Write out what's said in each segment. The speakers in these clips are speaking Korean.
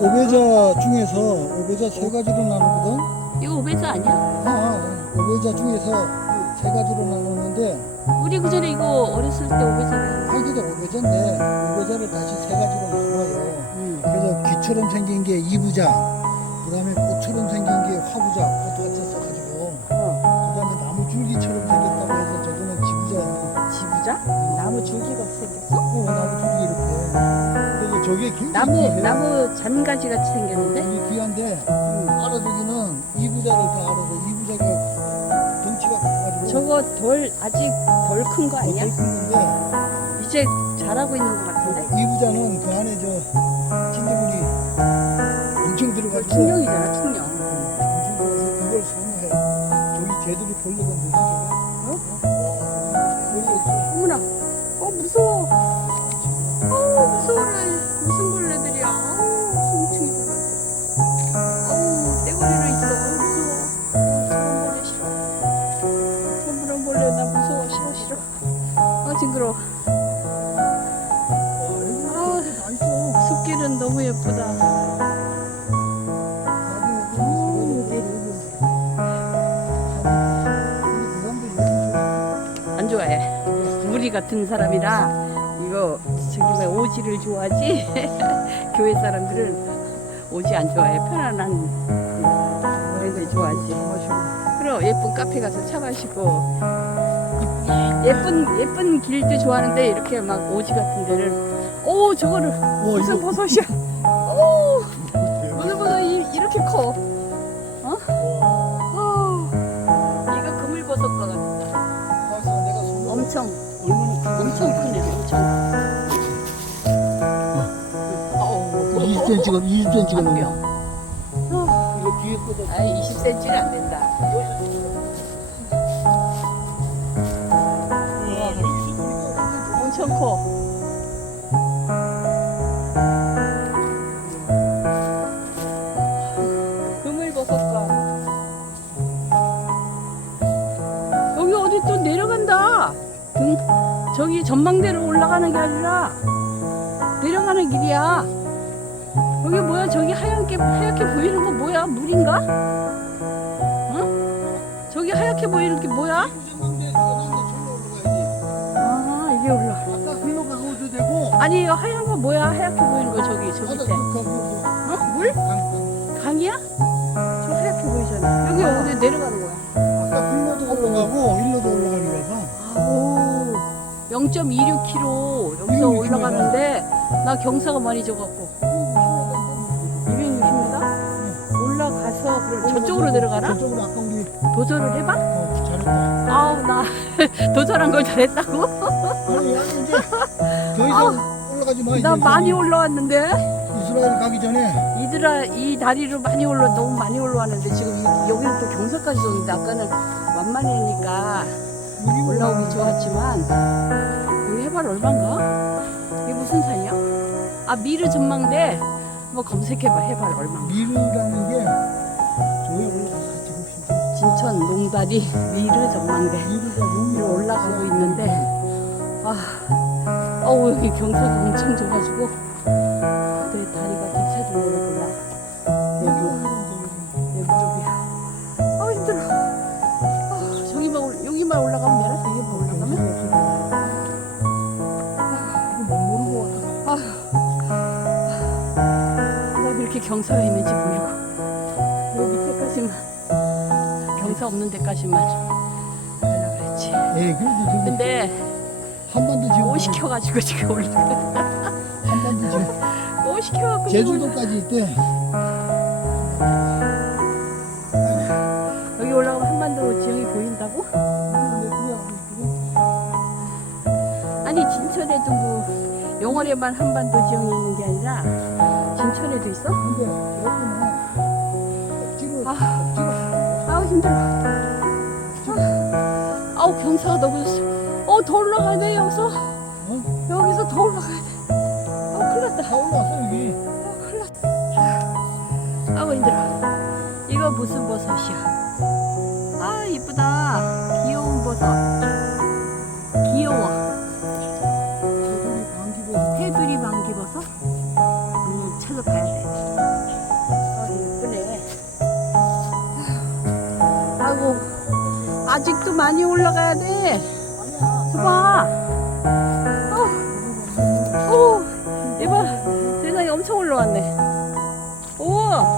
오배자 중에서 오배자 세 가지로 나누거든. 이거 오베자 아니야? 아, 아, 오배자 중에서 세 가지로 나누는데 우리 그 전에 이거 어렸을 때 오베자를. 하기도 오배자인데 오배자를 다시 세 가지로 나눠요. 응. 그래서 귀처럼 생긴 게 이부자, 그다음에 꽃처럼 생긴 게 화부자, 꽃 같이 써가지고, 어. 그다음에 나무 줄기처럼 생겼다고 해서 저거는 지부자예요. 지부자? 나무 줄기가 생겼어? 어, 나무 줄기 이렇게. 저게 굉장히 나무. 나무 잔가지 같이 생겼는데? 이게 귀한데 응. 알아두기는 이부자를 다 알아서 이부자가 덩치가 커가지고 저거 덜 아직 덜 큰 거 아니야? 큰 건데 이제 자라고 있는 것 같은데? 이부자는 그 안에 저 찐드물이 엄청 들어가지고 충령이잖아 충령. 그걸 선호해. 저기 개들이 벌레가 뭐지 저거? 어? 어머나, 어 무서워. 어 무서워라. 아 징그러. 아. 숲길은 너무 예쁘다. 안 좋아해. 우리 같은 사람이라 이거 왜 오지를 좋아하지? 교회 사람들은 오지 안 좋아해. 편안한 애들 좋아하지. 그럼 예쁜 카페 가서 차 마시고 예쁜 예쁜 길도 좋아하는데 이렇게 막 오지 같은 데를 오 저거를 어, 무슨 버섯이야? 오 무슨 버섯 이, 이렇게 커? 어? 어. 이거 그물버섯과 같다. 엄청 엄청 크네 엄청 어우 20cm가 20cm가 안 넘어. 뼈. 어, 이거 뒤에 거다. 아 20cm는 안 된다 커 그물버섯과 여기 어디 또 내려간다. 등, 저기 전망대로 올라가는 게 아니라 내려가는 길이야. 여기 뭐야? 저기 하얗게 하얗게 보이는 거 뭐야? 물인가? 응? 저기 하얗게 보이는 게 뭐야? 아 이게 올라 아니 이거 하얀 거 뭐야 하얗게 보이는 거 저기 저 밑에 그 어? 물? 강이야? 저 하얗게 보이잖아 여기 어디 내려가는 거야 아까 불로도 올라가고 일로도 올라가는 거봐. 아우 0.26km 여기서 이거 올라가는데 나 경사가 많이 져갖고 260m? 올라가서 그럼 저쪽으로 내려가나? 저쪽으로 아까 우리 도전을 해봐? 어, 잘했다. 아우 나 도전한 걸 잘했다고? 아니 아니 이제 더 이상 올라가지 마. 나 이제 많이 올라왔는데 이스라엘 가기 전에 이들아 이 다리로 많이 올라 너무 많이 올라왔는데 지금 이- 여기는 또 경사까지 오는데 아까는 완만하니까 여기 올라오기 좋았지만 여기 해발 얼마인가? 이게 무슨 산이야? 아 미르 전망대 뭐 검색해봐 해발 얼마 미르라는 게 저기 올라가 지금 힘들어. 진천 농다리 미르 전망대 미르가 위로 올라가고 있는데 아 어우 여기 경사가 엄청 져가지고. 내 다리가 괜찮을려나. 몰라 여기 쪽이야. 아 힘들어. 아, 저기만 올- 여기만 올라가면 되나? 저기만 올라가면? 뭐 그렇게 경사가 있는지 모르고. 여기 밑에까지만. 경사 없는 데까지만. 가려고 그랬지. 예, 근데 지금 옷 시켜가지고 지금 올라가 한반도 지금 옷 시켜갖고 제주도까지 있대. 여기 올라가면 한반도 지형이 보인다고? 아니 진천에도 뭐 영월에만 한반도 지형이 있는 게 아니라 진천에도 있어? 근데 여기는 억지로 아. 억지로 아우 힘들어. 아, 아우 경사가 너무 좋 어. 어, 더 올라가야 돼 여기서. 어? 여기서 더 올라가야 돼. 어, 큰일 났다. 다 올라왔어 여기. 어, 큰일 났다. 아우 힘들어. 이거 무슨 버섯이야? 아 이쁘다. 귀여운 버섯. 귀여워. 테두리 방귀버섯? 음, 찾아봐야 돼. 아, 예쁘네. 아이고, 아직도 많이 올라가야 돼. 봐봐. 어, 오, 이봐. 세상에 엄청 올라왔네. 우와.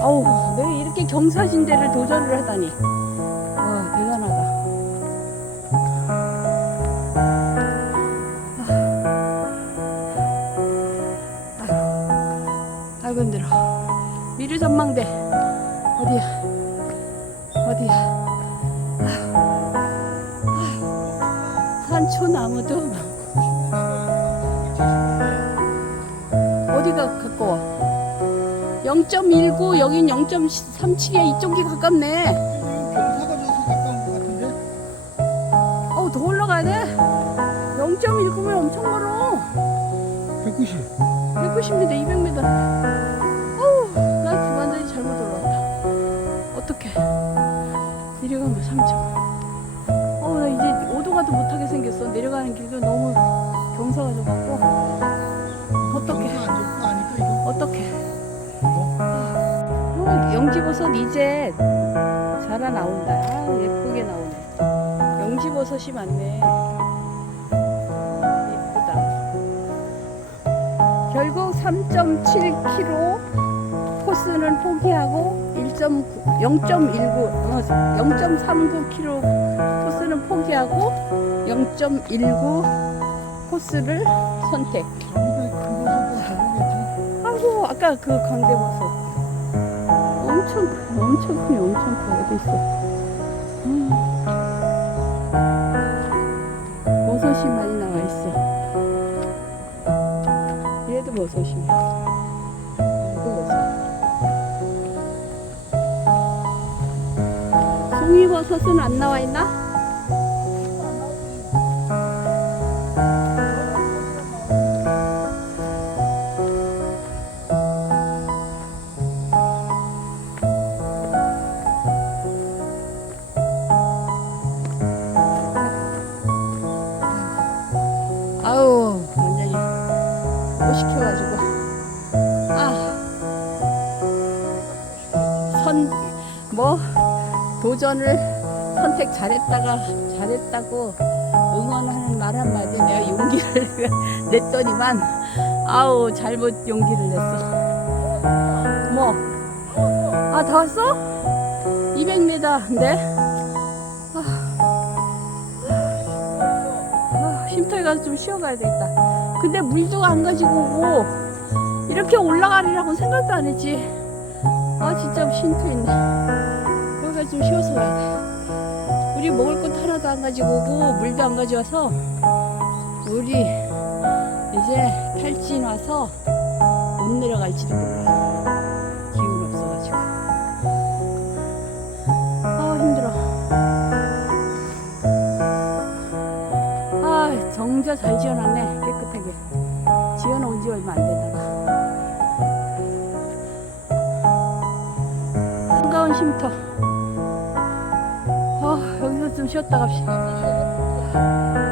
아우 내가 이렇게 경사진 데를 도전을 하다니. 와 대단하다. 아. 아이고 힘들어. 미르 전망대 어디야? 어디야? 산초 나무도 0.19 여긴 0.37이야 이쪽이 가깝네. 경사가 져서 가까운 것 같은데. 어우 더 올라가야 돼? 0.19면 엄청 멀어. 190. 190m 200m 어우 나 완전히 잘못 올라왔다. 어떡해. 내려가면 3점 어우 나 이제 오도 가도 못하게 생겼어. 내려가는 길도 너무 경사가 져갖고. 어떡해. 경사 안 좋고 아니까 이거. 어떡해. 어, 영지버섯 이제 자라 나온다. 아, 예쁘게 나오네. 영지버섯이 많네. 예쁘다. 결국 3.7km 코스는 포기하고 1.9, 0.19, 어, 0.39km 코스는 포기하고 0.19 코스를 선택. 아까 그 광대버섯 엄청 크 엄청 크네 엄청 커 어디 있어? 음. 버섯이 많이 나와 있어. 얘도 버섯이네 얘도 버섯 송이버섯은 안 나와 있나? 도전을 선택 잘했다가 잘했다고 응원하는 말 한마디 내가 용기를 냈더니만 아우 잘못 용기를 냈어 뭐? 아 다 왔어? 200m인데 아, 쉼터에 가서 좀 쉬어가야 되겠다. 근데 물도 안 가지고 오고 이렇게 올라가리라고 생각도 안 했지. 아 진짜 쉼터 있네. 좀 쉬어서 돼. 우리 먹을 것 하나도 안 가지고 오고 물도 안 가져와서 우리 이제 탈진 와서 못 내려갈지도 몰라. 기운 없어가지고. 아 힘들어. 아, 정자 잘 지어놨네. 깨끗하게. 지어놓은 지 얼마 안 봐. 한가운 쉼터. 아, 쉬었다 갑시다.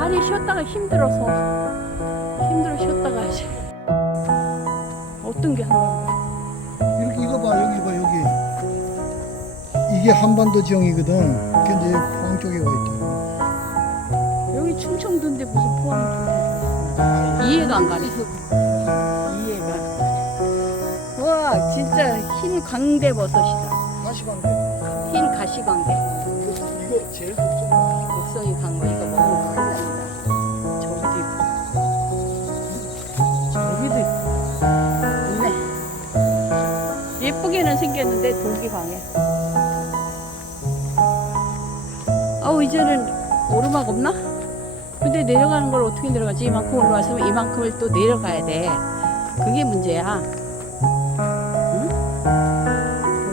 아니, 쉬었다가 힘들어서. 힘들어 쉬었다 가야지. 어떤 게 한가운 이렇게 이거 봐 여기 봐 여기. 이게 한반도 지형이거든. 근데 포항 쪽에 와 있잖아. 여기 충청도인데 무슨 포항이 좀 이해가 안 가네. 이해가. 와, 진짜 흰 광대 버섯이다. 가시광대. 흰 가시광대. 이거 제일 골기 강해. 아우 이제는 오르막 없나? 근데 내려가는 걸 어떻게 내려가지? 이만큼 올라왔으면 이만큼을 또 내려가야 돼. 그게 문제야. 응?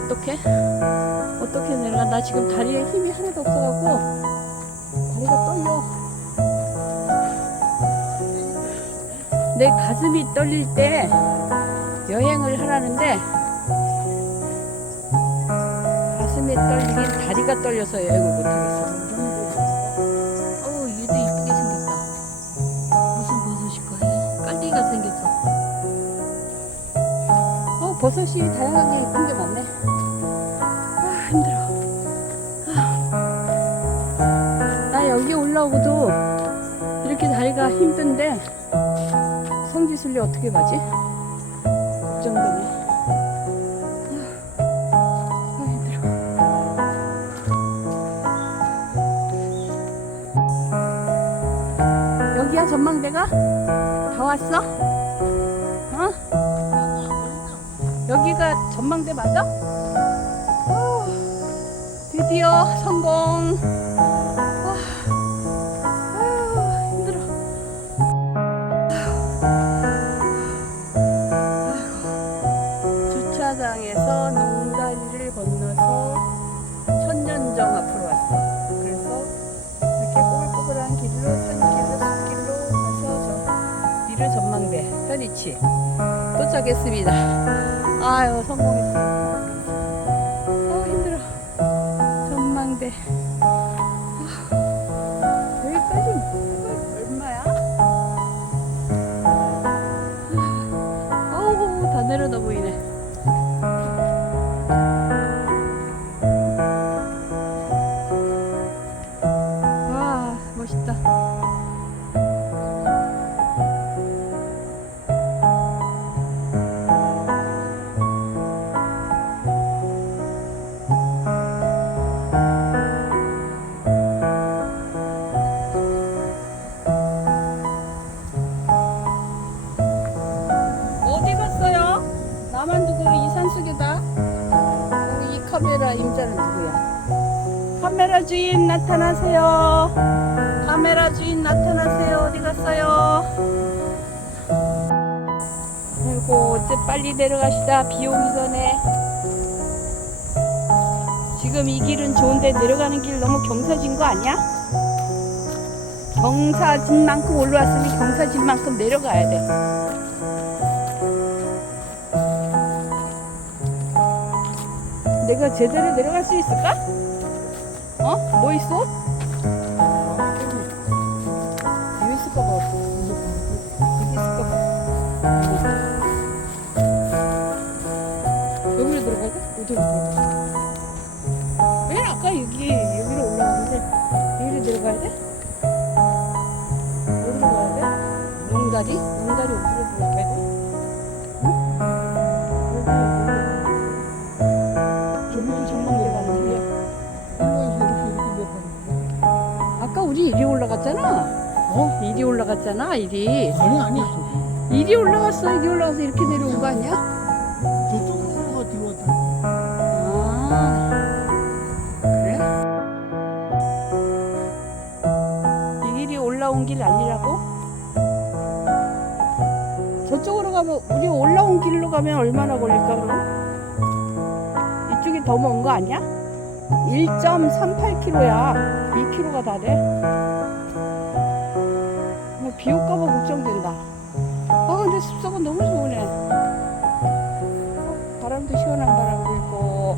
어떻게? 어떻게 내려가? 나 지금 다리에 힘이 하나도 없어갖고 다리가 떨려. 내 가슴이 떨릴 때 여행을 하라는데 떨리긴 다리가 떨려서 여행을 못하겠어. 어우 얘도 이쁘게 생겼다. 무슨 버섯일까 해? 깔리가 생겼어. 어 버섯이 다양하게 이쁜 게 많네. 아 힘들어. 아. 나 여기 올라오고도 이렇게 다리가 힘든데 성지순례 어떻게 가지? 여기야 전망대가? 다 왔어? 어? 여기가 전망대 맞아? 어, 드디어 성공. 아, 편이치 도착했습니다. 아유 성공했어. 이 산속에다. 어, 이 카메라 임자는 누구야? 카메라 주인 나타나세요. 카메라 주인 나타나세요. 어디 갔어요? 아이고 이제 빨리 내려가시다. 비 오기 전에. 지금 이 길은 좋은데 내려가는 길 너무 경사진 거 아니야? 경사진 만큼 올라왔으면 경사진 만큼 내려가야 돼. 내가 제대로 내려갈 수 있을까? 어? 뭐 있어? 여기 있을까 봐. 여기 있을까 봐. 여기로 들어가야 돼? 어디로 들어가? 맨 아까 여기, 여기로 올라가는데, 여기로 내려가야 돼? 어디로 가야 돼? 농다리? 우리 이리 올라갔잖아. 어? 이리 올라갔잖아, 이리. 거 아니 아니야 이리 올라갔어, 이리 올라가서 이렇게 내려온 거 아니야? 저쪽으로 들어왔다 아, 그래? 이 길이 올라온 길 아니라고? 저쪽으로 가면, 우리 올라온 길로 가면 얼마나 걸릴까, 그럼? 이쪽이 더 먼 거 아니야? 1.38km야. 2km가 다 돼. 뭐, 비 올까봐 걱정된다. 아, 근데 습속은 너무 좋으네. 어, 바람도 시원한 바람 불고.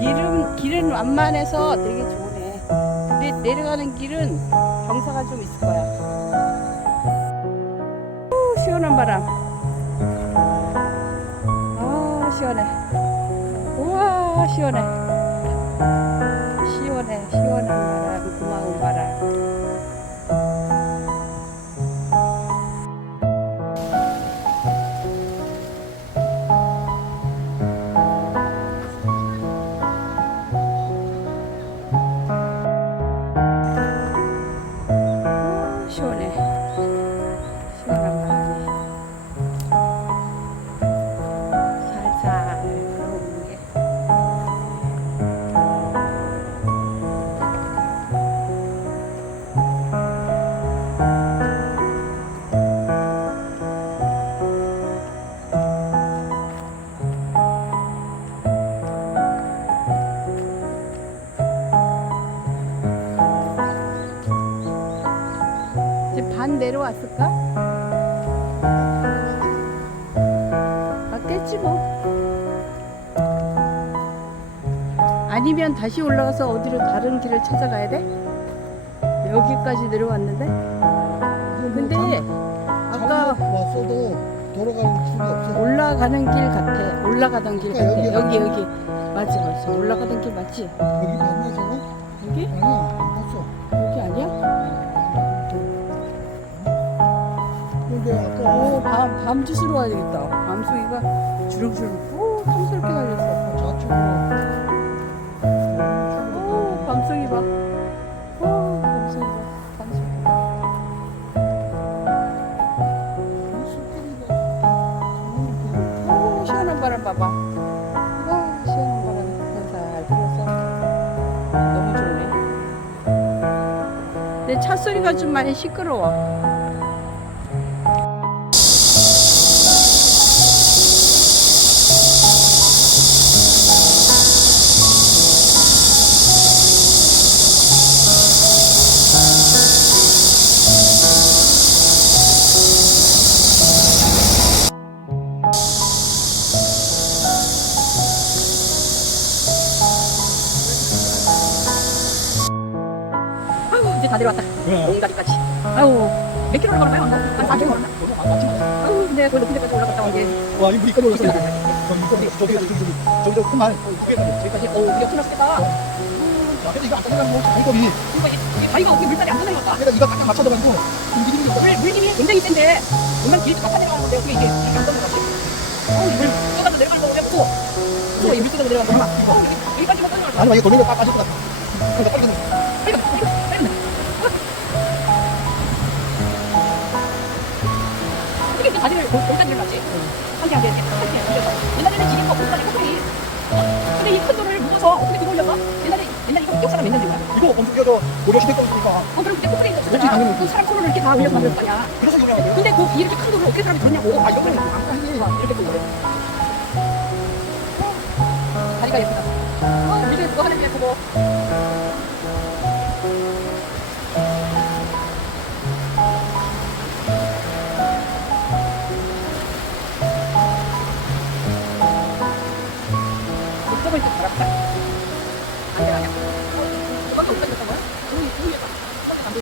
길은, 길은 완만해서 되게 좋네. 근데 내려가는 길은 경사가 좀 있을 거야. 후, 시원한 바람. 아, 시원해. 우와, 시원해. 시원해, 시원한 바람, 아니면 다시 올라가서 어디로 다른 길을 찾아가야 돼? 여기까지 내려왔는데? 근데 아까 왔어도 돌아갈 수가 없어. 올라가는 길 같아. 올라가던 길 같아. 그러니까 여기 여기 여기. 맞지 맞지. 올라가던 길 맞지? 여기 맞나 저거? 여기? 아니야 안 봤어. 여기 아니야? 근데 아까 오, 밤, 밤짓으로 와야 되겠다. 밤송이가 주렁주렁, 오, 탐스럽게 달렸어. 좌측으로 바람 봐봐. 와, 시원한 바람 살살 불어서 너무 좋네. 근데 차 소리가 좀 많이 시끄러워. 이제 다 내려왔다. 옹다리까지. 아유, 몇 킬로 걸었나요? 한 4킬로 걸었나? 아유, 근데 그 높은 데까지 올라갔다 온 게. 와 이거 우리까지 올랐어. 저기 저기 저기 저기 저기 저 큰말. 여기까지, 어우, 우리가 끝났겠다. 근데 이거 아까 생각한 거 장거리. 이거, 이- 이 다리가 어떻게 물살이 안 끝나겠다. 내가 이거 딱 맞춰져가지고 움직이는 게 물, 물김이 굉장히 센데, 물만 길이 다 내려가는 건데, 어떻게 이게 이렇게 안 떠는 거지? 어우, 물 쏟아서 내려가는 거 보면 무서워. 무서워, 이물 쏟아서 내려가는 거. 어, 여기까지만 떠는. 아니 이거 돌리면 딱 빠질 것 같아. 그러니까 빨리 빨리 가, 이렇게 거기까지 갔지? 한개 한개 이렇게 탁 이렇게 올려서. 옛날에는 지금 거 보다니 코끼리. 근데 이큰 돌을 묶어서 어떻게 그걸 올렸어? 옛날에 옛날 이거 몇 년된 거야? 이거 엄청 이거 고려 시대 거니까 어 그럼 그때 있었잖아. 당연히. 그 사람 손을 이렇게 다 올려서 만들 거 아니야. 그래서 유명한 거예요. 근데 그 이렇게 큰 돌을 어떻게 사람이 들었냐고. 아 이거는 안까지 이렇게 큰 거를. 다리가 예쁘다. 어, 우리도 예쁘고 하늘도 예쁘고. Yeah.